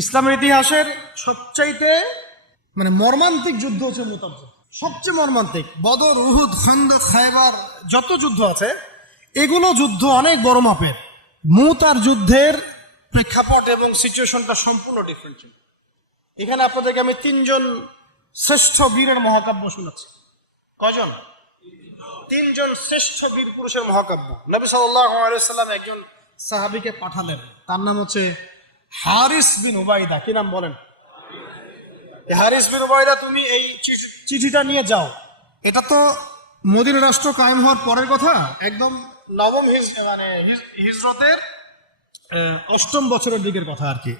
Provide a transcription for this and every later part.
ইসলামের ইতিহাসের সবচাইতে মর্মান্তিক যুদ্ধ হচ্ছে মুতার যুদ্ধ। সবচেয়ে মর্মান্তিক। বদর, উহুদ, খন্দক, খায়বার যত যুদ্ধ আছে এগুলো যুদ্ধ অনেক বড় মাপের। মুতার যুদ্ধের প্রেক্ষাপট এবং সিচুয়েশনটা সম্পূর্ণ ডিফারেন্ট ছিল। এখানে আপনাদেরকে আমি 3 জন শ্রেষ্ঠ বীরের মহাকাব্য শোনাচ্ছি। কয়জন? 3 জন শ্রেষ্ঠ বীর পুরুষের মহাকাব্য। নবী সাল্লাল্লাহু আলাইহি ওয়াসাল্লাম একজন সাহাবীকে পাঠালেন, তার নাম হচ্ছে হারিস বিন উবাইদা। কি নাম বলেন? হারিস বিন উবাইদা, তুমি এই চিঠিটা নিয়ে যাও। এটা তো মদিনা রাষ্ট্র কায়েম হওয়ার পরের কথা, একদম নবম হিজরতের 8ম বছরের দিকের কথা আর কি।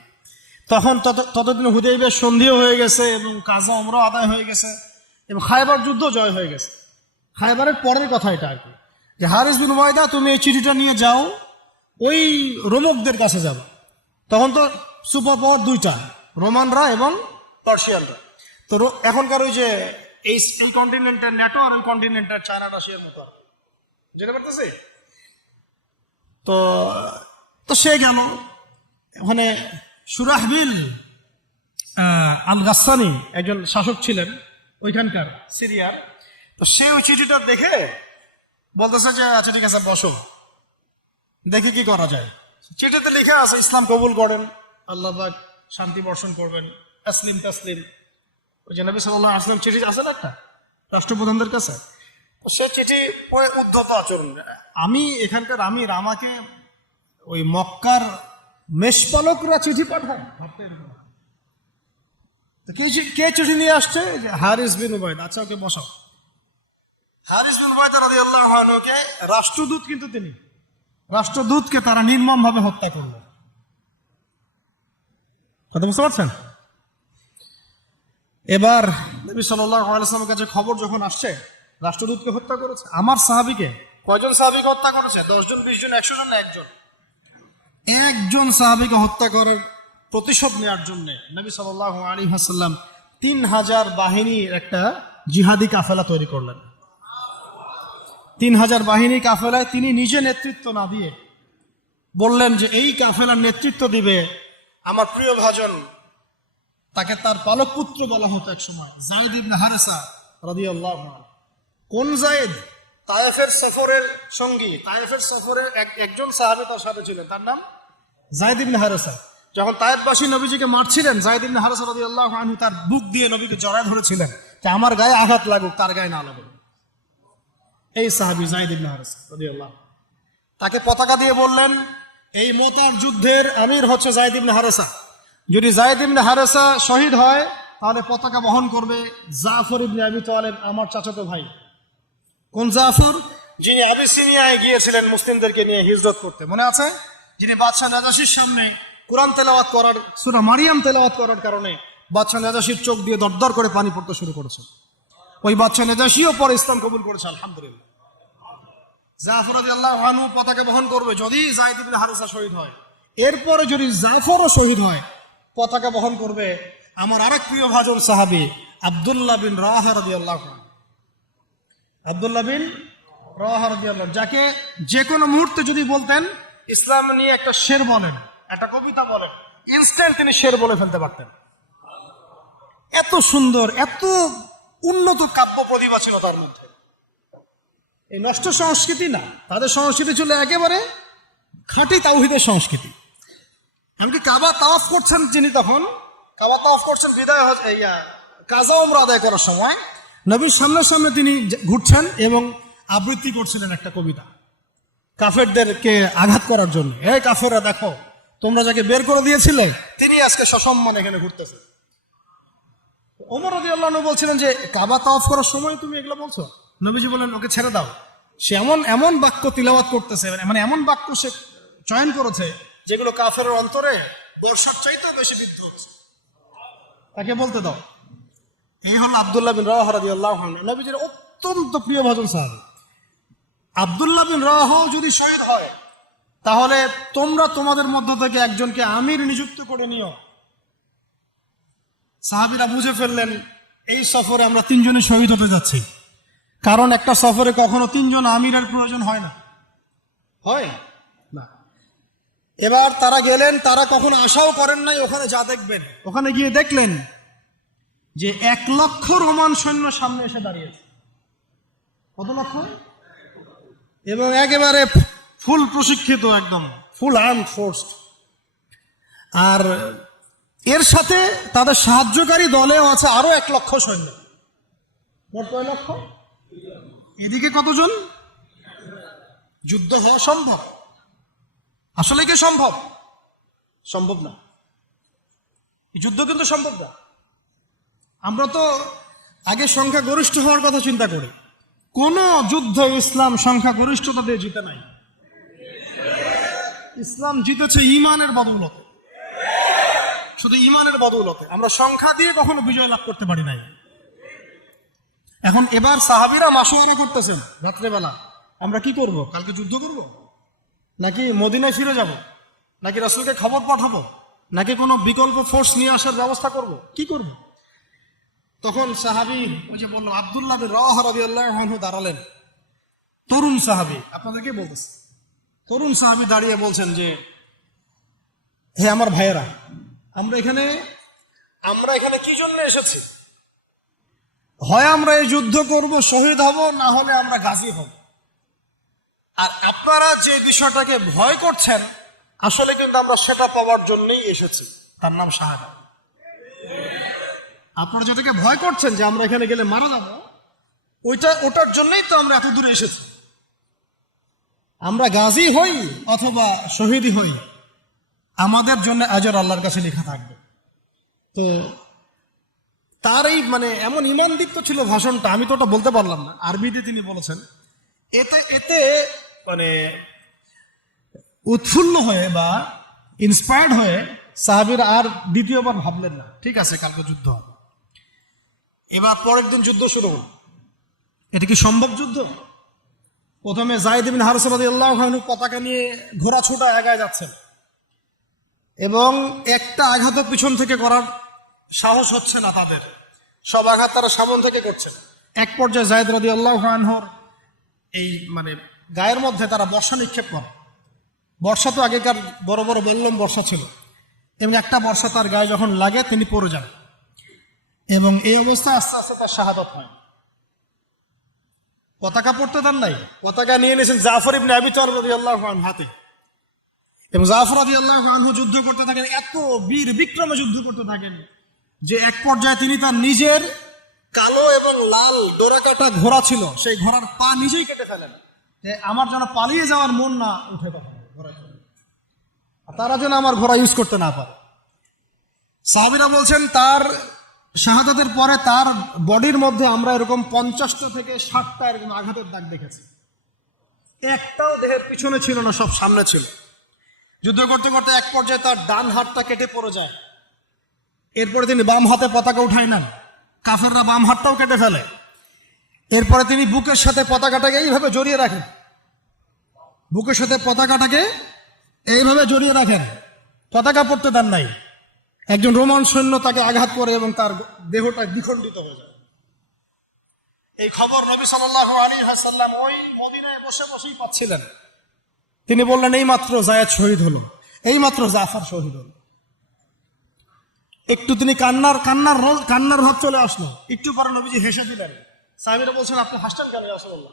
তখন ততদিন হুদাইবিয়ার সন্ধিও হয়ে গেছে এবং কাজা ওমরা আদায় হয়ে গেছে এবং খায়বার যুদ্ধ জয় হয়ে গেছে। খায়বারের পরের কথা এটা আর কি, যে হারিস বিন উবাইদা তুমি এই চিঠিটা নিয়ে যাও, ওই রোমকদের কাছে যাও। তখন তো সুপার পাওয়ার 2টা, রোমানরা এবং পার্সিয়ানরা। তো এখনকার ওই যে এই কন্টিনেন্টের ন্যাটো আর ওই কন্টিনেন্টের চায়না রাশিয়ার মতো যেতে পারতেছে। তো সে গেল ওখানে। সুরাহবিল আল গাসসানি একজন শাসক ছিলেন ওইখানকার সিরিয়ার। তো সে ওই চিঠিটা দেখে বলতেছে যে আচ্ছা ঠিক আছে, বসো, দেখি কি করা যায়। চিঠিতে লেখা আছে ইসলাম কবুল করেন, আল্লাহ পাক শান্তি বর্ষণ করবেন, তাসলিম তাসলিম। ওই যে নবী সাল্লাল্লাহু আলাইহি ওয়াসাল্লাম চিঠি আছে না একটা রাষ্ট্রপ্রধানদের কাছে, সে চিঠি উদ্ধত আচরণ। আমি এখানকার আমির, আমাকে ওই মক্কার মেষপালকরা চিঠি পাঠায়। কে চিঠি নিয়ে আসছে? হারিস বিন উবাইদা। আচ্ছা ওকে বসাও। হারিস বিন উবাইদা রাদিয়াল্লাহু আনহুকে রাষ্ট্রদূত, কিন্তু তিনি রাষ্ট্রদূতকে তারা নির্মম ভাবে হত্যা করলো। কথা বুঝতে পারছেন? এবার নবী সাল্লাল্লাহু আলাইহি ওয়াসাল্লামের কাছে খবর যখন আসছে রাষ্ট্রদূতকে হত্যা করেছে। আমার সাহাবীকে, কয়জন সাহাবীকে হত্যা করেছে? 10 জন, 20 জন, 100 জন না একজন সাহাবীকে হত্যা করার প্রতিশোধ নেওয়ার জন্য নবী সাল্লাল্লাহু আলাইহি ওয়াসাল্লাম 3000 বাহিনীর একটা জিহাদি কাফেলা তৈরি করলেন। 3000 বাহিনী কাফেলায় তিনি নিজে নেতৃত্ব না দিয়ে বললেন যে এই কাফেলার নেতৃত্ব দিবে আমার প্রিয় ভাজন, তাকে তার পালক পুত্র বলা হতো এক সময়, যায়েদ ইবনে হারেসা রাদিয়াল্লাহু আনহু। কোন যায়েদ? তায়েফের সফরের সঙ্গী, তায়েফের সফরে একজন সাহাবী তার সাথে ছিলেন, তার নাম যায়েদ ইবনে হারেসা। যখন তায়েফবাসী নবীজিকে মারছিলেন, যায়েদ ইবনে হারেসা রাদিয়াল্লাহু আনহু তার বুক দিয়ে নবীকে জড়ায় ধরেছিলেন যে আমার গায়ে আঘাত লাগুক, তার গায়ে না লাগুক। এই সাহাবী যায়েদ ইবনে হারেসা রাদিয়াল্লাহু, তাকে পতাকা দিয়ে বললেন এই মুতার যুদ্ধের আমির হচ্ছে যায়েদ ইবনে হারেসা। যদি যায়েদ ইবনে হারেসা শহীদ হয় তাহলে পতাকা বহন করবে জাফর ইবনে আবি তালেব, আমার চাচাতো ভাই। কোন জাফর? যিনি আবিসিনিয়ায় গিয়েছিলেন মুসলিমদেরকে নিয়ে হিজরত করতে, মনে আছে? যিনি বাদশাহ নাজাশির সামনে কোরআন তেলাওয়াত করার, সূরা মারিয়াম তেলাওয়াত করার কারণে বাদশাহ নাজাশির চোখ দিয়ে দরদর করে পানি পড়তে শুরু করেছে। ওই বাদশাহ নাজাশিও পরে ইসলাম কবুল করেছে, আলহামদুলিল্লাহ। জাফর রাদিয়াল্লাহু আনহু পতাকা বহন করবে যদি যায়েদ ইবনে হারেসা শহীদ হয়। এরপরে যদি জাফরও শহীদ হয়, পতাকা বহন করবে আমার আরেক প্রিয় ভাজন সাহাবী আব্দুল্লাহ বিন রাওয়াহা রাদিয়াল্লাহু আনহু। আব্দুল্লাহ বিন রাওয়াহা রাদিয়াল্লাহু, যাকে যে কোনো মুহূর্তে যদি বলতেন ইসলাম নিয়ে একটা শের বলেন, একটা কবিতা বলেন, ইনস্ট্যান্ট তিনি শের বলে ফেলতে পারতেন। এত সুন্দর, এত উন্নত কাব্য প্রতিভা ছিল তার মধ্যে। এই নষ্ট সংস্কৃতি না, তাদের সংস্কৃতি ছিল একেবারে খাঁটি তাওহীদের সংস্কৃতি। এমনকি কাবা তাওয়াফ করছেন যিনি, তখন কাবা তাওয়াফ করছেন বিদায় কাজা ওমরা আদায় করার সময় নবীর সামনে তিনি ঘুরছেন এবং আবৃত্তি করছিলেন একটা কবিতা কাফেরদেরকে আঘাত করার জন্য। এই কাফেররা দেখো, তোমরা যাকে বের করে দিয়েছিলে তিনি আজকে সসম্মান এখানে ঘুরতেছে। ওমর রাদিয়াল্লাহু আনহু বলছিলেন যে কাবা তাওয়াফ করার সময় তুমি এগুলো বলছো? নবীজি বলেন ওকে ছেড়ে দাও, সে এমন বাক্য তিলাওয়াত করতেছে, এমন বাক্য সে চয়ন করেছে যেগুলো কাফের অন্তরে বর্ষার চাইতেও বেশি বিদ্ধ হচ্ছে, তাকে বলতে দাও। এই হল আব্দুল্লাহ বিন রাওয়াহা রাদিয়াল্লাহু আনহু, নবীজির অত্যন্ত প্রিয় ভাজন সাহাবী। আব্দুল্লাহ বিন রাওয়াহা যদি শহীদ হয় তাহলে তোমরা তোমাদের মধ্য থেকে একজনকে আমির নিযুক্ত করে নিও। সাহাবীরা বুঝে ফেললেন এই সফরে আমরা 3 জনে শহীদ হতে যাচ্ছি, কারণ একটা সফরে কখনো 3 জন আমিরের প্রয়োজন হয় না, হয় না। এবার তারা গেলেন, তারা কখনো আশাও করেন নাই ওখানে যা দেখবেন। ওখানে গিয়ে দেখলেন যে 1,00,000 রোমান সৈন্য সামনে এসে দাঁড়িয়েছে। কত লক্ষ? এবং একেবারে ফুল প্রশিক্ষিত, একদম ফুল আর্মড ফোর্স। আর এর সাথে তাদের সাহায্যকারী দলেও আছে আরো 1,00,000 সৈন্য। মোট কয় লক্ষ? এদিকে কতজন? যুদ্ধ হওয়া সম্ভব? আসলে কি সম্ভব? সম্ভব না। যুদ্ধ কিন্তু সম্ভব না। আমরা তো আগে সংখ্যা গরিষ্ঠ হওয়ার কথা চিন্তা করি। কোন যুদ্ধ ইসলাম সংখ্যা গরিষ্ঠতা দিয়ে জিতে নাই। ইসলাম জিতেছে ইমানের বদৌলতে, শুধু ইমানের বদৌলতে। আমরা সংখ্যা দিয়ে কখনো বিজয় লাভ করতে পারি নাই। এখন এবার সাহাবীরা মাশওয়ারা করতেছেন রাত্রেবেলা, আমরা কি করব? কালকে যুদ্ধ করব, নাকি মদিনায় ফিরে যাব, নাকি রাসূলকে খবর পাঠাবো, নাকি কোনো বিকল্প ফোর্স নিয়ে আসার ব্যবস্থা করব, কি করব? তখন সাহাবী, ওই যে বললাম আব্দুল্লাহ বিন রাওয়াহা রাদিয়াল্লাহু আনহু দাঁড়ালেন। তরুণ সাহাবী, আপনাদেরকে বলতেছে, তরুণ সাহাবী দাঁড়িয়ে বলছেন যে, হে আমার ভাইয়েরা, আমরা এখানে কি জন্য এসেছি? হয় আমরা এই যুদ্ধ করব, শহীদ হব, না হলে আমরা গাজী হব। আর আপনারা যে বিষয়টাকে ভয় করছেন, আসলে কিন্তু আমরা সেটা পাওয়ার জন্যই এসেছি, তার নাম শাহাদাত। আপনারা যেটাকে ভয় করছেন যে আমরা এখানে গেলে মারা যাব, ওটার জন্যই তো আমরা এত দূরে এসেছি। আমরা গাজী হই অথবা শহীদই হই, আমাদের জন্য আজর আল্লাহর কাছে লেখা থাকবে। তো তার এই এমন ইমানদীপ্ত ছিল ভাষণটা, আমি তো ওটা বলতে পারলাম না, আরবিতে তিনি বলেছেন। এতে উৎফুল্ল হয়ে বা ইন্সপায়ার্ড হয়ে সাহাবীরা আর দ্বিতীয়বার ভাবলেন না, ঠিক আছে কালকে যুদ্ধ হবে। এবার পরের দিন যুদ্ধ শুরু হল। এটা কি সম্ভব যুদ্ধ? প্রথমে যায়েদ ইবনে হারেসা রাদিয়াল্লাহু আনহু পতাকা নিয়ে ঘোড়া ছোটা এগিয়ে যাচ্ছেন, এবং একটা আঘাত পিছন থেকে করার সাহস হচ্ছে না তাদের, সব আঘাত তারা সামন থেকে করছেন। এক পর্যায়ে যায়েদ রাদিয়াল্লাহু আনহুর এই গায়ের মধ্যে তারা বর্ষা নিক্ষেপ করে। বর্ষা তো আগেকার বড় বড় বল্লম বর্ষা ছিল, এবং একটা বর্ষা তার গায়ে যখন লাগে তিনি পড়ে যান, এবং এই অবস্থায় আস্তে আস্তে তার শাহাদাত হয়। পতাকা পড়তে দেন নাই, পতাকা নিয়ে নিয়েছেন জাফর ইবনে আবি তালিব রাদিয়াল্লাহু আনহু হাতে, এবং জাফর রাদিয়াল্লাহু আনহু যুদ্ধ করতে থাকেন, এত বীর বিক্রমে যুদ্ধ করতে থাকেন যে এক পর্যায়ে তিনি তার নিজের কালো এবং লাল ডোরাকাটা ঘোড়া ছিল, সেই ঘোড়ার পা নিজেই কেটে ফেলেন, যে আমার যেন পালিয়ে যাওয়ার মন না উঠে, তখন তারা যেন আমার ঘোড়া ইউজ করতে না পারে। সাহাবীরা বলছেন তার শাহাদাতের পরে তার বডির মধ্যে আমরা এরকম 50টা থেকে 60টা এরকম আঘাতের দাগ দেখেছি। একটাও দেহের পিছনে ছিল না, সব সামনে ছিল। যুদ্ধ করতে করতে এক পর্যায়ে তার ডান হাতটা কেটে পড়ে যায়। এরপরে তিনি বাম হাতে পতাকা উঠায় নেন, কাফেররা বাম হাতটাও কেটে ফেলে। এরপরে তিনি বুকের সাথে পতাকাটাকে এইভাবে জড়িয়ে রাখেন, বুকের সাথে পতাকাটাকে এইভাবে জড়িয়ে রাখেন, পতাকা পড়তে দেন নাই। একজন রোমান সৈন্য তাকে আঘাত করে এবং তার দেহটা দ্বিখণ্ডিত হয়ে যায়। এই খবর নবী সাল্লাল্লাহু আলাইহি ওয়াসাল্লাম ওই মদিনায় বসে বসেই পাচ্ছিলেন। তিনি বললেন, এই মাত্র যায়েদ শহীদ হলো, এই মাত্র জাফর শহীদ হলো। একটু তিনি কান্নার ভাব চলে আসলো। একটু পরে নবীজি হেসে দিলেন। সাহাবীরা বলছেন, আপনি হাসছেন কেন ইয়া রাসূলুল্লাহ?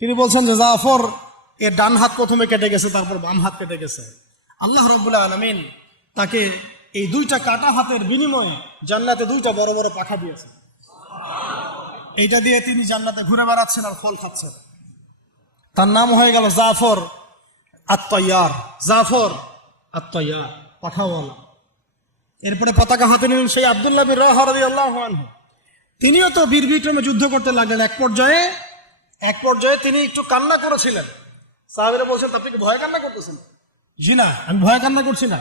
তিনি বলছেন যে জাফর এর ডান হাত প্রথমে কেটে গেছে, তারপর বাম হাত কেটে গেছে। আল্লাহ রাব্বুল আলামিন তাকে এই দুইটা কাটা হাতের বিনিময়ে জান্নাতে দুইটা বড় বড় পাখা দিয়েছে। এইটা দিয়ে তিনি জান্নাতে ঘুরে বেড়াচ্ছেন আর ফল খাচ্ছেন। তার নাম হয়ে গেল জাফর আত-তাইয়ার, জাফর আত-তাইয়ার, পাঠাওয়ালা। এরপরে পতাকা হাতে নিলেন সেই আব্দুল্লাহ বিন রাওয়াহা রাদিয়াল্লাহু আনহু। তিনিও তো বীর বিক্রমে যুদ্ধ করতে লাগলেন। এক পর্যায়ে তিনি একটু কান্না করেছিলেন। সাহাবীরা বলছেন, আপনি কি ভয়ে কান্না করতেছেন? জি না, আমি ভয়ে কান্না করছি না,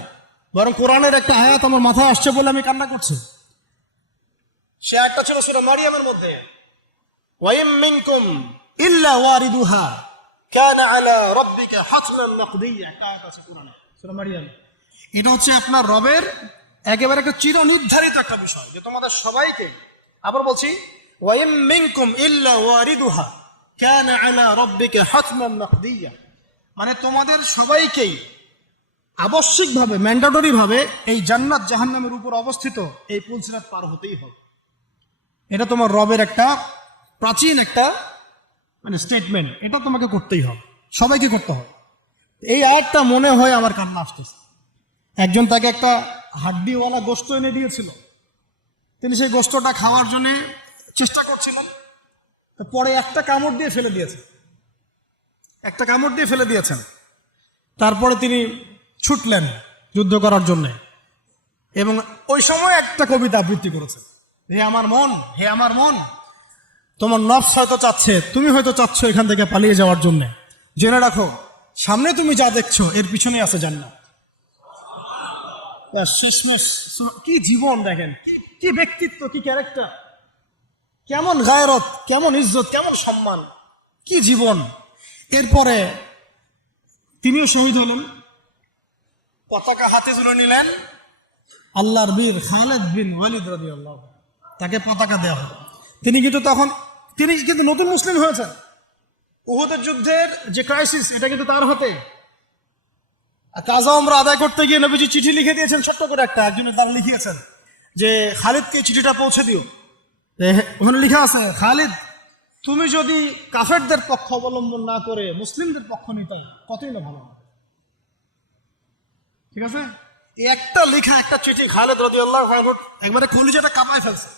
বরং কোরআনের একটা আয়াত আমার মাথায় আসছে বলে আমি কান্না করছি। সে আয়াতটা ছিল সূরা মারিয়ামের মধ্যে, ওয়াইম মিনকুম ইল্লা ওয়ারিদুহা কানা আলা রাব্বিকা হাতমান মাকদিয়া। একটা আয়াত আছে কোরআনে, সূরা মারিয়াম। এটা হচ্ছে আপনার রবের একেবারে একটা চির নির্ধারিত একটা বিষয়, যে তোমাদের সবাইকে, আবার বলছি, ওয়াইম মিনকুম ইল্লা ওয়ারিদুহা কানা আলা রাব্বিকা হাতমান মাকদিয়া, মানে তোমাদের সবাইকেই আবশ্যিকভাবে ম্যান্ডেটরি ভাবে এই জান্নাত জাহান্নামের উপর অবস্থিত এই পুল সিরাত পার হতেই হবে। এটা তোমার রবের একটা প্রাচীন একটা মানে স্টেটমেন্ট, এটা তোমাকে করতেই হবে, সবাইকে করতে হবে। এই আয়াতটা মনে হয় আমার কান্না আসতেছে। একজন তাকে একটা হাড্ডিওয়ালা গোশত এনে দিয়েছিল, তিনি সেই গোশতটা খাওয়ার জন্য চেষ্টা করছিলেন, পরে একটা কামড় দিয়ে ফেলে দিয়েছেন। তারপরে তিনি ছুটলেন যুদ্ধ করার জন্য, এবং ওই সময় একটা কবিতা আবৃত্তি করেছেন, হে আমার মন, তোমার নফস হয়তো চাচ্ছে, তুমি হয়তো চাচ্ছ এখান থেকে পালিয়ে যাওয়ার জন্য, জেনে রাখো সামনে তুমি যা দেখছো এর পিছনে আছে জান্নাত। শেষমেশ কি জীবন দেখেন, কি ব্যক্তিত্ব, কি ক্যারেক্টার, কেমন গায়রত, কেমন ইজ্জত, কেমন সম্মান, কি জীবন। এরপরে তিনিও শহীদ হলেন, পতাকা হাতে তুলে নিলেন, আল্লাহর বীর খালিদ বিন ওয়ালিদ রাদিয়াল্লাহু আনহু, তাকে পতাকা দেওয়া হলো। তিনি কিন্তু নতুন মুসলিম হয়েছেন। উহুদের যুদ্ধের যে ক্রাইসিস, এটা কিন্তু তার হাতে। কাজা উমরা আদায় করতে গিয়ে নবীজি চিঠি লিখে দিয়েছেন, ছোট্ট করে একজনের দ্বারা লিখিয়েছেন যে খালিদকে চিঠিটা পৌঁছে দিও। ওখানে লিখা আছে, খালিদ তুমি যদি কাফেরদের পক্ষ অবলম্বন না করে মুসলিমদের পক্ষ নিতে, কতই না ভালো। ঠিক আছে, এই একটা লেখা, একটা চিঠি খালিদ রাদিয়াল্লাহু আনহু একবারে কলিজাটা কাঁপায় ফেলছে।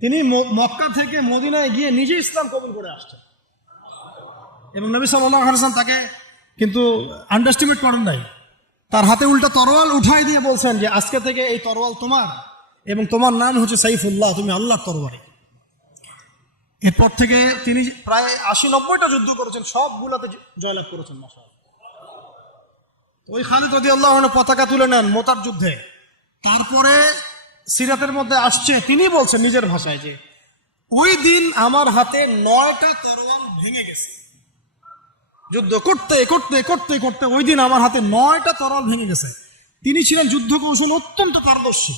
তিনি মক্কা থেকে মদিনায় গিয়ে নিজে ইসলাম কবুল করে আসছেন, এবং নবী সাল্লাল্লাহু আলাইহি ওয়াসাল্লাম তাকে কিন্তু আন্ডারস্টিমেট করেন নাই। তার হাতে উল্টা তরোয়াল উঠাই দিয়ে বলছেন যে আজকে থেকে এই তরোয়াল তোমার, এবং তোমার নাম হচ্ছে সাইফুল্লাহ, তুমি আল্লাহর তরবারি। এরপর থেকে তিনি প্রায় 80-90টা যুদ্ধ করেছেন, সবগুলাতে জয়লাভ করেছেন। মাশাআল্লাহ। ওই খালিদ রাদিয়াল্লাহু আনহু পতাকা তুলে নেন মোতার যুদ্ধে। তারপরে সিরাতের মধ্যে আসছে, তিনি বলছেন নিজের ভাষায় যে ওই দিন আমার হাতে 9টা তরোয়াল ভেঙে গেছে। যুদ্ধ করতে করতে করতে করতে ওই দিন আমার হাতে 9টা তরোয়াল ভেঙে গেছে। তিনি ছিলেন যুদ্ধ কৌশল অত্যন্ত পারদর্শী,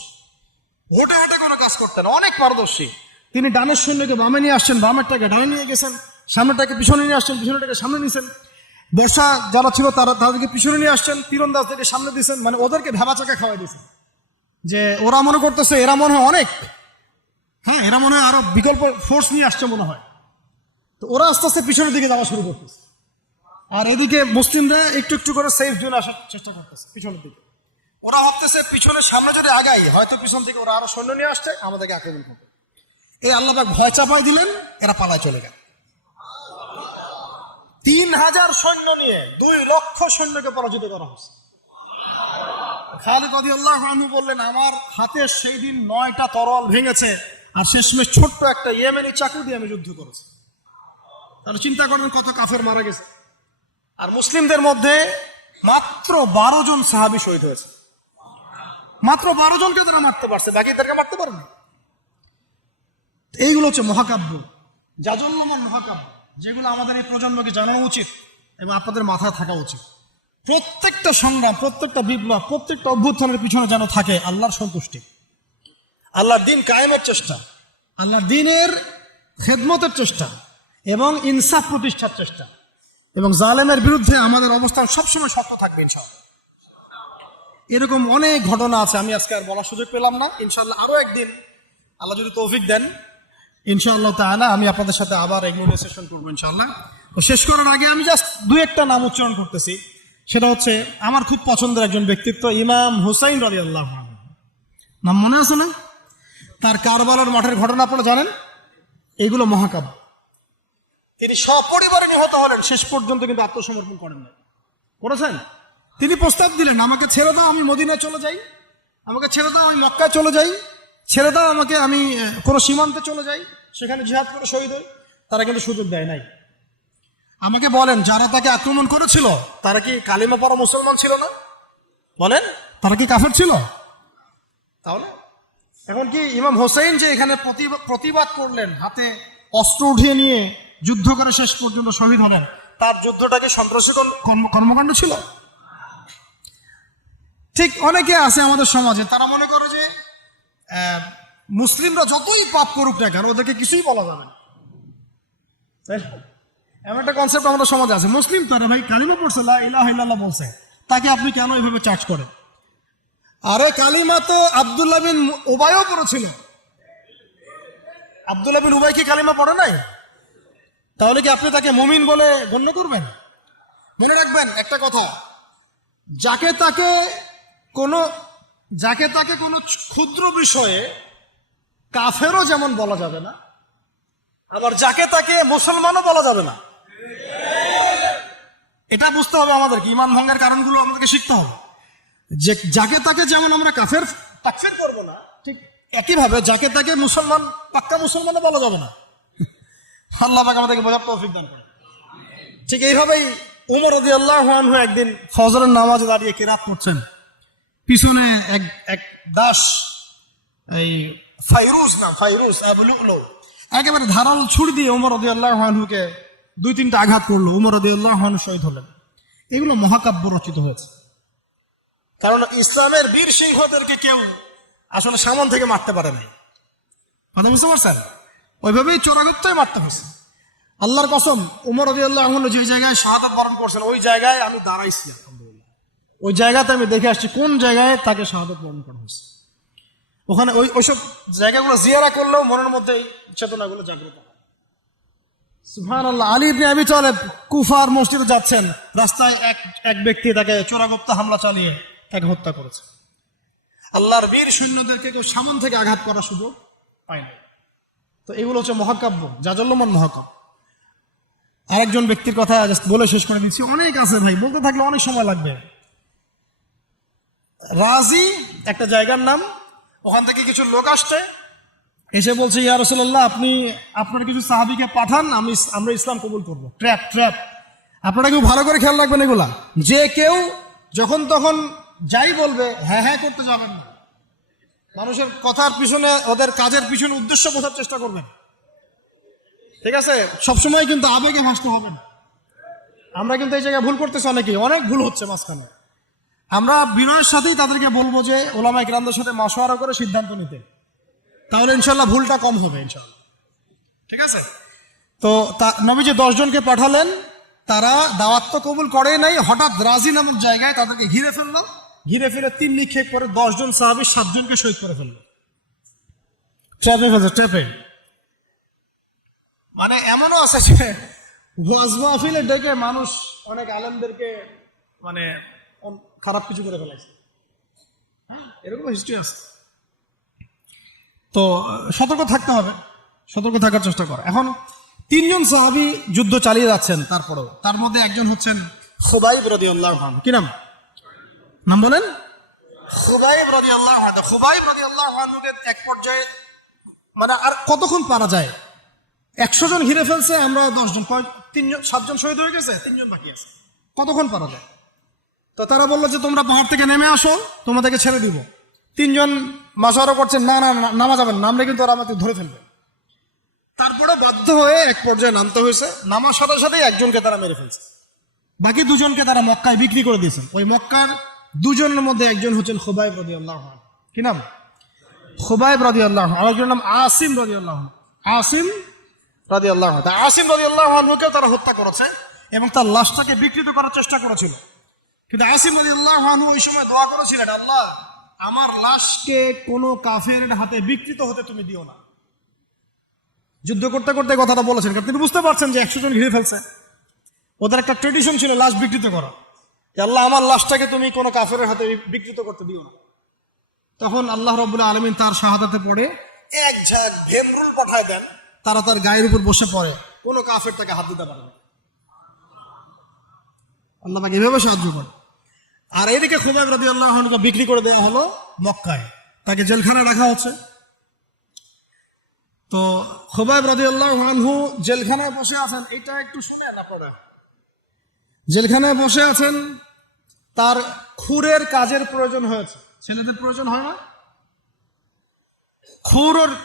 হোটে হাটে কোনো কাজ করতেন, অনেক পারদর্শী। তিনি ডানের সৈন্যকে বামে নিয়ে আসছেন, বামেরটাকে ডানে নিয়ে গেছেন, সামনেটাকে পিছনে নিয়ে আসছেন, পিছনেটাকে সামনে নিয়েছেন। বর্ষা যারা ছিল তাদেরকে পিছনে নিয়ে আসছেন, তীরন্দাজদেরকে সামনে দিয়েছেন, মানে ওদেরকে ভেবা চাকা খাওয়াই দিয়েছেন যে ওরা মনে করতেছে এরা মনে হয় অনেক, হ্যাঁ এরা মনে হয় আরো বিকল্প ফোর্স নিয়ে আসছে মনে হয়। তো ওরা আস্তে আস্তে পিছনের দিকে যাওয়া শুরু করতেছে, আর এদিকে মুসলিমরা একটু একটু করে সেফ জোনে আসার চেষ্টা করতেছে পিছনের দিকে। ওরা ভাবতেছে পিছনের সামনে যদি আগাই, হয়তো পিছন থেকে ওরা আরো সৈন্য নিয়ে আসছে, আমাদেরকে আক্রমণ করবে। এই আল্লাহ পাক ভয় চাপাই দিলেন, এরা পালায় চলে গেল। 3000 সৈন্য নিয়ে 2 লক্ষ সৈন্যকে পরাজিত করা হয়েছে। খালিদ রাদিয়াল্লাহু আনহু বললেন, আমার হাতে সেই দিন 9টা তরোয়াল ভেঙেছে, আর শেষমেশ ছোট্ট একটা ইয়েমেনি চাকু দিয়ে আমি যুদ্ধ করেছি। তাহলে চিন্তা করেন কত কাফের মারা গেছে। আর মুসলিমদের মধ্যে মাত্র 12 জন সাহাবী শহীদ হয়েছে। মাত্র 12 জনকে তারা মারতে পারছে, বাকিদেরকে মারতে পারেনি। এইগুলো হচ্ছে মহাকাব্য, জাজল্যমান মহাকাব্য, যেগুলো আমাদের এই প্রজন্মকে জানানো উচিত এবং আপনাদের মাথায় থাকা উচিত। প্রত্যেকটা সংগ্রাম, প্রত্যেকটা বিপ্লব, প্রত্যেকটা অভ্যুত্থানের পিছনে যেন থাকে আল্লাহর সন্তুষ্টি, আল্লাহর দিন কায়েমের চেষ্টা, আল্লাহর দিনের খেদমতের চেষ্টা এবং ইনসাফ প্রতিষ্ঠার চেষ্টা, এবং জালেমের বিরুদ্ধে আমাদের অবস্থান সবসময় শক্ত থাকবে ইনশাআল্লাহ। এরকম অনেক ঘটনা আছে, আমি আজকে আর বলার সুযোগ পেলাম না। ইনশাআল্লাহ আরো একদিন আল্লাহ যদি তৌফিক দেন, ইনশাআল্লাহ তাআলা আমি আপনাদের সাথে আবার এগুলো সেশন করবো ইনশাআল্লাহ। তো শেষ করার আগে আমি জাস্ট 2-1টা নাম উচ্চারণ করতেছি। সেটা হচ্ছে আমার খুব পছন্দের একজন ব্যক্তিত্ব, ইমাম হুসাইন রাদিয়াল্লাহু আনহু। নাম মনে আছে না? তার কারবালার মাঠের ঘটনা আপনারা জানেন। এইগুলো মহাকাব্য। তিনি সপরিবারে নিহত হলেন, শেষ পর্যন্ত কিন্তু আত্মসমর্পণ করেন না। করেছেন? তিনি প্রস্তাব দিলেন, আমাকে ছেড়ে দাও, আমি মদিনায় চলে যাই, আমাকে ছেড়ে দাও, আমি মক্কায় চলে যাই, ছেড়ে দাও আমাকে, আমি কোনো সীমান্তে চলে যাই, সেখানে জিহাদ করে শহীদ হই। তারা কিন্তু সুযোগ দেয় নাই। আমাকে বলেন, যারা তাকে আক্রমণ করেছিল তারা কি কালিমা পড়া মুসলমান ছিল না? বলেন, তারা কি কাফের ছিল? তাহলে এখন কি ইমাম হোসেন যে এখানে প্রতিবাদ করলেন, হাতে অস্ত্র উঠিয়ে নিয়ে যুদ্ধ করে শেষ পর্যন্ত শহীদ হলেন, তার যুদ্ধটাকে সন্ত্রাসী কর্মকাণ্ড ছিল? ঠিক অনেকে আছে আমাদের সমাজে, তারা মনে করে যে মুসলিমরা যতই পাপ করুক না কেন ওদেরকে কিছুই বলা যাবে না। এমন একটা কনসেপ্ট আমাদের সমাজে আছে, মুসলিম তারা ভাই কালিমা পড়ছে, লা ইলাহা ইল্লাল্লাহ বলছে, তাকে আপনি কেন এভাবে চার্জ করেন? আরে কালিমা তো আব্দুল্লাহ বিন উবাইও পড়েছিল। আব্দুল্লাহ বিন উবাই কি কালিমা পড়ে নাই? তাহলে কি আপনি তাকে মুমিন বলে গণ্য করবেন? মনে রাখবেন একটা কথা, যাকে তাকে কোনো ক্ষুদ্র বিষয়ে কাফেরও যেমন বলা যাবে না, আবার যাকে তাকে মুসলমানও বলা যাবে না। এটা বুঝতে হবে আমাদেরকে, ঈমান ভঙ্গের কারণগুলো আমাদেরকে শিখতে হবে। যে যাকে তাকে যেমন আমরা তাকফির করব না, ঠিক একইভাবে যাকে তাকে মুসলমান, পাক্কা মুসলমানও বলা যাবে না। আল্লাহ পাক আমাদেরকে বোঝার তৌফিক দান করেন। ঠিক এইভাবেই উমর রাদিয়াল্লাহু আনহু একদিন ফজরের নামাজে দাঁড়িয়ে কিরাত করছেন, পিছনে এক দাস, এই ফাইরুজ আবু লু'লু একেবারে ধারালো ছুরি দিয়ে উমর রাদিয়াল্লাহু আনহুকে 2-3টা আঘাত করলো। উমর রাদিয়াল্লাহু আনহু শহীদ হলেন। এগুলো মহাকাব্য রচিত হয়েছে, কারণ ইসলামের বীর সিংহদেরকে কেউ আসলে সামন থেকে মারতে পারে নাই। কথা বুঝতে পারছেন? ওইভাবেই চোরাগত্তায় মারতে হয়েছে। আল্লাহর কসম, উমর রাদিয়াল্লাহু আনহু যে জায়গায় শাহাদাত বরণ করছেন ওই জায়গায় আমি দাঁড়াইছি, আলহামদুলিল্লাহ। ওই জায়গাতে আমি দেখে আসছি কোন জায়গায় তাকে শাহাদাত বরণ করা হয়েছে। ওখানে ওইসব জায়গাগুলো জিয়ারা করলেও মনের মধ্যে এই চেতনাগুলো জাগ্রত হয়। সুবহানাল্লাহ। আলী ইবনে আবি তালেব কুফার মসজিদে যাচ্ছেন, রাস্তায় এক ব্যক্তি তাকে চোরাগোপ্তা হামলা চালিয়ে তাকে হত্যা করেছে। আল্লাহর বীর সৈন্যদেরকে কেউ সামন থেকে আঘাত করার সুযোগ পায় না। তো এগুলো হচ্ছে মহাকাব্য, জাজল্যমান মহাকাব্য। আরেকজন ব্যক্তির কথা বলে শেষ করে দিচ্ছি, অনেক আছে ভাই, বলতে থাকলে অনেক সময় লাগবে। রাজি একটা জায়গার নাম, ওখান থেকে কিছু লোক আসছে, এসে বলছে ইয়া রাসূলুল্লাহ, আপনি আপনার কিছু সাহাবীকে পাঠান, আমরা ইসলাম কবুল করবো। ট্র্যাপ। আপনারা কেউ ভালো করে খেয়াল রাখবেন এগুলা। যে কেউ যখন তখন যাই বলবে হ্যাঁ করতে যাবেন না। মানুষের কথার পিছনে, ওদের কাজের পিছনে উদ্দেশ্য বোঝার চেষ্টা করবেন, ঠিক আছে? সবসময় কিন্তু আবেগে ভাসতে হবে না। আমরা কিন্তু এই জায়গায় ভুল করতেছি, অনেক ভুল হচ্ছে মাঝখানে। আমরা বিনয়ের সাথেই তাদেরকে বলবো যে ওলামায়ে কিরামদের সাথে মাশওয়ারা করে সিদ্ধান্ত নিতে, তাহলে ইনশাল্লাহ ভুলটা কম হবে ইনশাল্লাহ, ঠিক আছে? তো নবীজি 10 জনকে পাঠালেন, তারা দাওয়াত তো কবুল করে নাই, হঠাৎ রাজি নামক জায়গায় তাদেরকে ঘিরে ফেললো। ঘিরে ফেলে 3 নিক্ষেপ করে 10 জন সাহাবী 7 জনকে শহীদ করে ফেললো। ট্র্যাপে। মানে এমনও আছে যে ওয়াজ মাহফিলে ডেকে মানুষ অনেক আলেমদেরকে মানে খারাপ কিছু করে ফেলাইছে। হ্যাঁ, এরকম হিস্ট্রি আছে। তো সতর্ক থাকতে হবে, সতর্ক থাকার চেষ্টা করে। এখন 3 জন সাহাবী যুদ্ধ চালিয়ে যাচ্ছেন, তারপরেও তার মধ্যে একজন হচ্ছেন খুবাইব রাদিয়াল্লাহু আনহু। কি নাম বলেন? খুবাইব রাদিয়াল্লাহু আনহু। খুবাইব রাদিয়াল্লাহু আনহুকে এক পর্যায়ে মানে আর কতক্ষণ পারা যায়, 100 জন ঘিরে ফেলছে, আমরা 10 জন, 7 জন শহীদ হয়ে গেছে, 3 জন বাকি আছে, কতক্ষণ পারা যায়? তো তারা বললো যে তোমরা পাহাড় থেকে নেমে আসো, তোমাদেরকে ছেড়ে দিব। 3 জন মাশওয়ারা করছেন, না নামা যাবেন, নামলে কিন্তু ওরা আমাদের ধরে ফেলবে। তারপরে বাধ্য হয়ে এক পর্যায়ে নামতে হয়েছে। নামার সাথে সাথে একজনকে তারা মেরে ফেলছে, বাকি 2 জনকে তারা মক্কায় বিক্রি করে দিয়েছেন। ওই মক্কার 2 জনের মধ্যে একজন হচ্ছেন খুবাইব রাদিয়াল্লাহু আনহু। কি নাম? খুবাইব রাদিয়াল্লাহু আনহু। আরেকজনের নাম আসিম রাদিয়াল্লাহু আনহু। আসিম রাদিয়াল্লাহু আনহুকে তারা হত্যা করেছে এবং তার লাশটাকে বিকৃত করার চেষ্টা করেছিল। কিন্তু আসিম রাদিয়াল্লাহু আনহু ওই সময় দোয়া করেছিলেন, আল্লাহ আমার লাশকে কোনো কাফেরের হাতে বিকৃত হতে তুমি দিও না। যুদ্ধ করতে করতে কথাটা বলেছেন, কারণ তিনি বুঝতে পারছেন যে 100 জন ঘিরে ফেলছে। ওদের একটা ট্রেডিশন ছিল লাশ বিকৃত করা, যে আল্লাহ আমার লাশটাকে তুমি কোনো কাফেরের হাতে বিকৃত করতে দিও না। তখন আল্লাহ রাব্বুল আলামিন তার শাহাদাতে পড়ে এক ঝাঁক ভেমরুল পাঠায় দেন, তারা তার গায়ের উপর বসে পড়ে, কোনো কাফের তাকে হাত দিতে পারে না। আল্লাহ পাক এভাবে সাহায্য করে। আর এদিকে খুবাইব রাদিয়াল্লাহু আনহুকে বিক্রি করে দেওয়া হলো মক্কায়, তাকে জেলখানায় রাখা হচ্ছে। তো খুবাইব রাদিয়াল্লাহু আনহু জেলখানায় বসে আছেন, এটা একটু শুনেন আপনারা। জেলখানায় বসে আছেন, তার খুরের কাজের প্রয়োজন হয়েছে। ছেলেদের প্রয়োজন হয় না?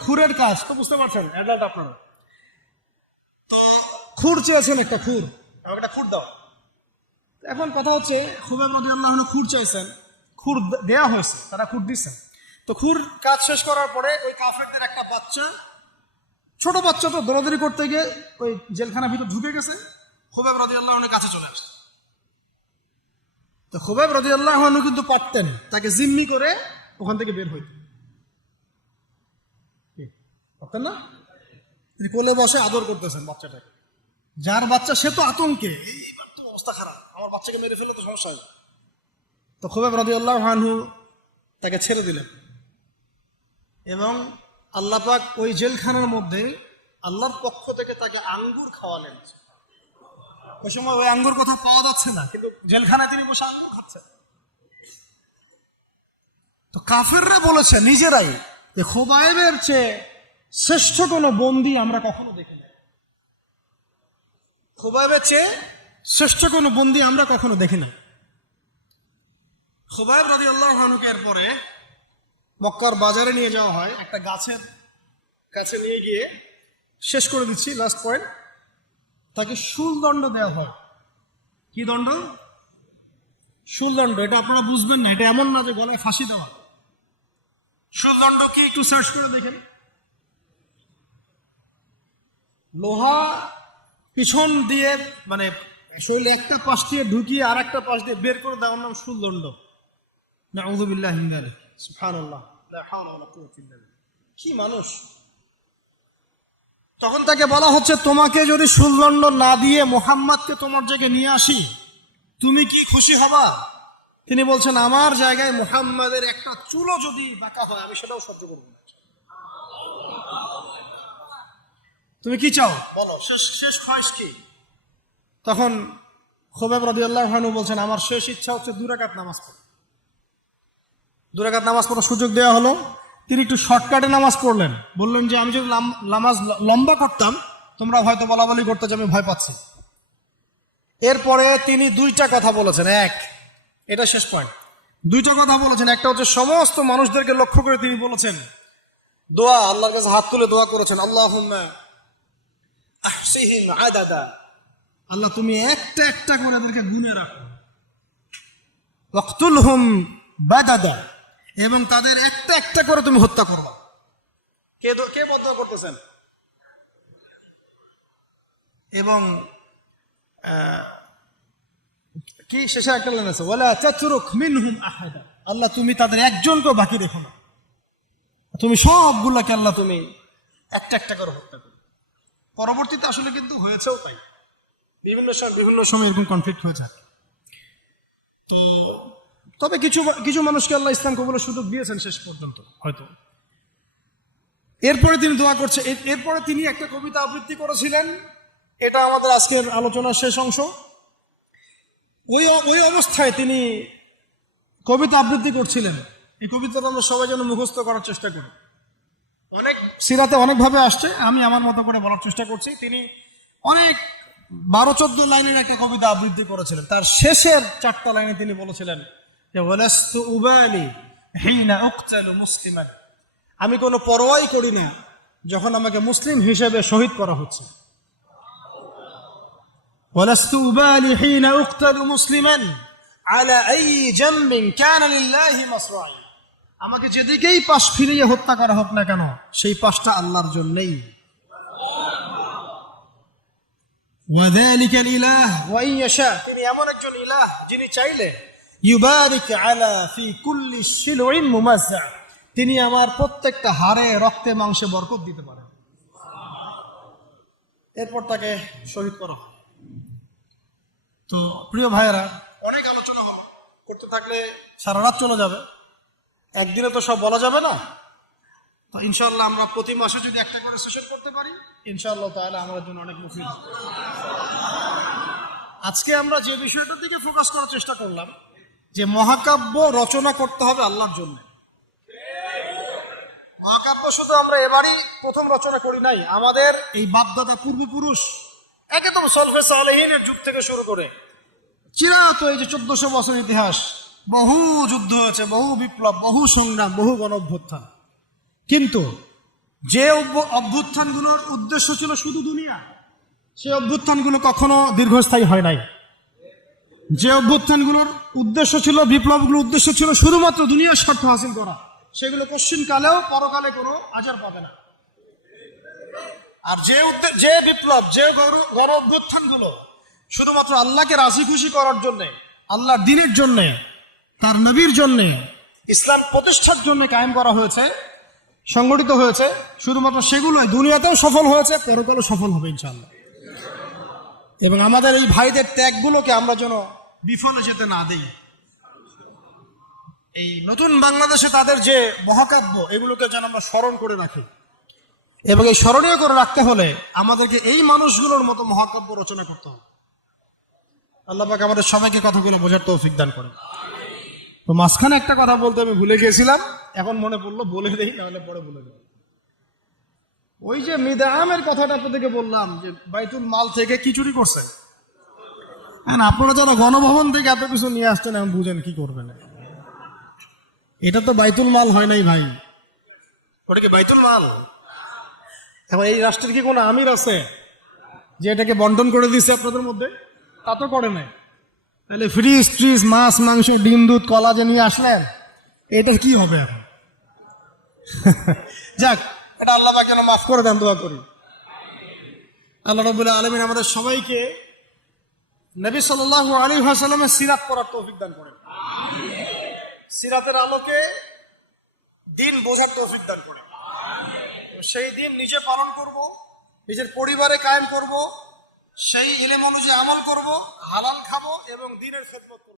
খুরের কাজ তো বুঝতে পারছেন, অ্যাডাল্ট আপনারা। তো খুর চেয়েছেন, একটা খুর, আমাকে একটা খুর দাও। এখন কথা হচ্ছে খুবাইব রাদিয়াল্লাহু আনহু খুর চাইছেন, খুর দেয়া হয়েছে, তারা খুর দিচ্ছেন। তো খুর কাজ শেষ করার পরে ওই কাফেরদের একটা বাচ্চা, ছোট বাচ্চা, তো দৌড়াদৌড়ি করতে গিয়ে ওই জেলখানার ভিতর ঢুকে গেছে, খুবাইব রাদিয়াল্লাহু আনহুর কাছে চলে আসছে। তো খুবাইব রাদিয়াল্লাহু আনহু কিন্তু পারতেন তাকে জিম্মি করে ওখান থেকে বের হইতেন, পারতেন না? তিনি কোলে বসে আদর করতেছেন বাচ্চাটাকে, যার বাচ্চা সে তো আতঙ্কে, এইবার তো অবস্থা খারাপ, আমার বাচ্চাকে মেরে ফেলে তো সমস্যা হবে। তো খুবাইব রাদিয়াল্লাহু আনহু তাকে ছেড়ে দিলেন এবং আল্লাহ পাক ওই জেলখানার মধ্যে আল্লাহর পক্ষ থেকে তাকে আঙ্গুর খাওয়ালেন। ওই সময় ওই আঙ্গুর কোথাও পাওয়া যাচ্ছে না, কিন্তু জেলখানায় তিনি বসে আঙ্গুর খাচ্ছেন। তো কাফেররা বলেছে নিজেরাই যে খুবাইবের চেয়ে শ্রেষ্ঠ কোনো বন্দী আমরা কখনো দেখি না, খুবাইবের চেয়ে শ্রেষ্ঠ কোনো বন্দী আমরা কখনো দেখি না। খুবাইব রাদিয়াল্লাহু আনহুকে এরপরে মক্কার বাজারে নিয়ে যাওয়া হয়, একটা গাছের কাছে নিয়ে গিয়ে, শেষ করে দিচ্ছি লাস্ট পয়েন্ট, তাকে শুলদণ্ড দেওয়া হয়। কি দণ্ড? শুলদণ্ড। এটা আপনারা বুঝবেন না, এটা এমন না যে গলায় ফাঁসি দেওয়া। শুলদণ্ড কি একটু সার্চ করে দেখেন। লোহা পিছন দিয়ে মানে শরীরে একটা পাশ দিয়ে ঢুকিয়ে আর একটা পাশ দিয়ে বের করে দেওয়ার নাম শুলদণ্ড। নাউযু বিল্লাহি মিন যালিক, সুবহানাল্লাহ, লা হাওলা ওয়ালা কুওয়াতা ইল্লা বিল্লাহ। কি মানুষ! তখন তাকে বলা হচ্ছে, তোমাকে যদি শুলদণ্ড না দিয়ে মুহাম্মাদকে তোমার জায়গায় নিয়ে আসি, তুমি কি খুশি হবা? তিনি বলছেন, আমার জায়গায় মুহাম্মাদের একটা চুলও যদি বাঁকা হয় আমি সেটাও সহ্য করব না। তুমি কি চাও বলো, শেষ খয়েশ কি? তখন খুবাইব রাদিয়াল্লাহু আনহু বলছেন, আমার শেষ ইচ্ছা হচ্ছে 2 রাকাত নামাজ পড়া। 2 রাকাত নামাজ পড়ার সুযোগ দেওয়া হলো। তিনি একটু শর্টকাটে নামাজ পড়লেন, বললেন যে আমি যদি নামাজ লম্বা করতাম তোমরা হয়তো বলাবলি করতে যে আমি ভয় পাচ্ছি। এরপরে তিনি 2টা কথা বলেছেন। এটা শেষ পয়েন্ট। 2টা কথা বলেছেন। একটা হচ্ছে সমস্ত মানুষদেরকে লক্ষ্য করে তিনি বলেছেন দোয়া, আল্লাহর কাছে হাত তুলে দোয়া করেছেন, আল্লাহুম্মা আহসিহিম আদাদা, আল্লাহ তুমি একটা একটা করে এদেরকে গুনে রাখো, ওয়াকতুলহুম বাদাদা, এবং তাদের একটা একটা করে তুমি হত্যা করবা। কে বদদোয়া করতেছেন? এবং কি শেষে একটা লাইন আছে, ওয়ালা তাতরুক মিনহুম আহাদা, আল্লাহ তুমি তাদের একজনকেও বাকি রেখো না, তুমি সবগুলাকে আল্লাহ তুমি একটা একটা করে হত্যা করো। পরবর্তীতে আসলে কিন্তু হয়েছেও তাই, বিভিন্ন সময় এরকম কনফ্লিক্ট হয়ে যায়। তো তবে কিছু মানুষকে আল্লাহ ইসলাম কবুলের সুযোগ দিয়েছেন শেষ পর্যন্ত হয়তো। এরপরে তিনি দোয়া করছে, এরপরে তিনি একটা কবিতা আবৃত্তি করেছিলেন। এটা আমাদের আজকের আলোচনার শেষ অংশ। ওই অবস্থায় তিনি কবিতা আবৃত্তি করছিলেন। এই কবিতাটা আমরা সবাই যেন মুখস্থ করার চেষ্টা করি। অনেক সিরাতে অনেকভাবে আসছে, আমি আমার মতো করে বলার চেষ্টা করছি। তিনি অনেক 12-14 লাইনের একটা কবিতা আবৃত্তি করেছিলেন। তার শেষের 4টা লাইনে তিনি বলেছিলেন যে ওয়ালাস্তু উবালি হিনা উকতালু মুসলিমান, আমি কোনো পরোয়াই করি না যখন আমাকে মুসলিম হিসেবে শহীদ করা হচ্ছে। ওয়ালাস্তু উবালি হিনা উকতালু মুসলিমান আলা আই জামবিন কানা লিল্লাহি মাসরাই, আমাকে যেদিকেই পাশ ফিরিয়ে হত্যা করা হোক না কেন সেই পাশটা আল্লাহর জন্যই। ওয়াযালিকাল ইলাহ ওয়া ইন ইয়াশা, তিনি এমন একজন ইলাহ যিনি চাইলে ইউবারিক আলা ফি কুল্লি শিলউইন মুমাজ্জা, তিনি আমার প্রত্যেকটা হাড়ে রক্তে মাংসে বরকত দিতে পারেন। এরপর তাকে শহীদ করা হয়। তো প্রিয় ভাইয়েরা, অনেক আলোচনা হলো, করতে থাকলে সারা রাত চলে যাবে, একদিনে তো সব বলা যাবে না। তো ইনশাআল্লাহ আমরা প্রতি মাসে যদি একটা করে সেশন করতে পারি ইনশাআল্লাহ তাআলা আমাদের জন্য অনেক মুফিদ। আজকে আমরা যে বিষয়টার দিকে ফোকাস করার চেষ্টা করলাম যে মহাকাব্য রচনা করতে হবে আল্লাহর জন্য। মহাকাব্য শুধু আমরা এবারই প্রথম রচনা করি নাই, আমাদের এই বাপদাদা পূর্বপুরুষ একদম সলফে সালেহিনের যুগ থেকে শুরু করে চিরাত এই যে 1400 বছর ইতিহাস, বহু যুদ্ধ হয়েছে, বহু বিপ্লব, বহু সংগ্রাম, বহু গণ অভ্যুত্থান। কিন্তু যে অভ্যুত্থানগুলোর উদ্দেশ্য ছিল শুধু দুনিয়া, সেই অভ্যুত্থানগুলো কখনো দীর্ঘস্থায়ী হয় নাই। যে অভ্যুত্থানগুলোর উদ্দেশ্য ছিল, বিপ্লবগুলোর উদ্দেশ্য ছিল শুধুমাত্র দুনিয়ার স্বার্থ হাসিল করা, সেগুলো পশ্চিমকালেও পরকালে কোনো আজার পাবে না। আর যে বিপ্লব, যে গণ অভ্যুত্থানগুলো শুধুমাত্র আল্লাহকে রাজি খুশি করার জন্য, আল্লাহর দ্বীনের জন্য, তার নবীর জন্য, ইসলাম প্রতিষ্ঠার জন্য কায়েম করা হয়েছে, সংগঠিত হয়েছে, শুধুমাত্র সেগুলোই দুনিয়াতেও সফল হয়েছে, পরকালও সফল হবে ইনশাআল্লাহ। এবং আমাদের এই ভাইদের ত্যাগগুলোকে আমরা যেন বিফলে যেতে না দিই। এই নতুন বাংলাদেশে তাদের যে মহাকাব্য, এগুলোকে যেন আমরা স্মরণ করে রাখি। এবং এই স্মরণীয় করে রাখতে হলে আমাদেরকে এই মানুষগুলোর মতো মহাকাব্য রচনা করতে হবে। আল্লাহ পাক আমাদের সবাইকে কথাগুলো বোঝার তৌফিক দান করেন। তো মাঝখানে একটা কথা বলতে আমি ভুলে গিয়েছিলাম, এখন মনে পড়লো, বলে দেই, নাহলে পরে বলে দেব। ওই যে মিদআমের কথাটা আপনাদেরকে বললাম, যে বাইতুল মাল থেকে কি চুরি করছে। হ্যাঁ, আপনারা যারা গণভবন থেকে এত কিছু নিয়ে আসছেন, এখন বুঝেন কি করবেন। এটা তো বাইতুল মাল হয় নাই ভাই, ওটা কি বাইতুল মাল? এখন এই রাষ্ট্রের কি কোনো আমির আছে যে এটাকে বন্টন করে দিচ্ছে আপনাদের মধ্যে? তা তো করে নাই। তাহলে ফ্রিজ ট্রিজ, মাছ মাংস, ডিম দুধ কলা যে নিয়ে আসলেন, এটা কি হবে এখন? যাক, এটা আল্লাহ পাক যেন মাফ করে দেন, দোয়া করি। আল্লাহ রাব্বুল আলামিন আমাদের সবাইকে নবী সাল্লাল্লাহু আলাইহি ওয়াসাল্লামের সিরাত পড়ার তৌফিক দান করেন। সিরাতের আলোকে দিন বোঝার তৌফিক দান করেন। সেই দিন নিজে পালন করব, নিজের পরিবারে কায়েম করব, সেই ইলম অনুযায়ী আমল করব, হালাল খাবো এবং দ্বীনের খেদমত করব।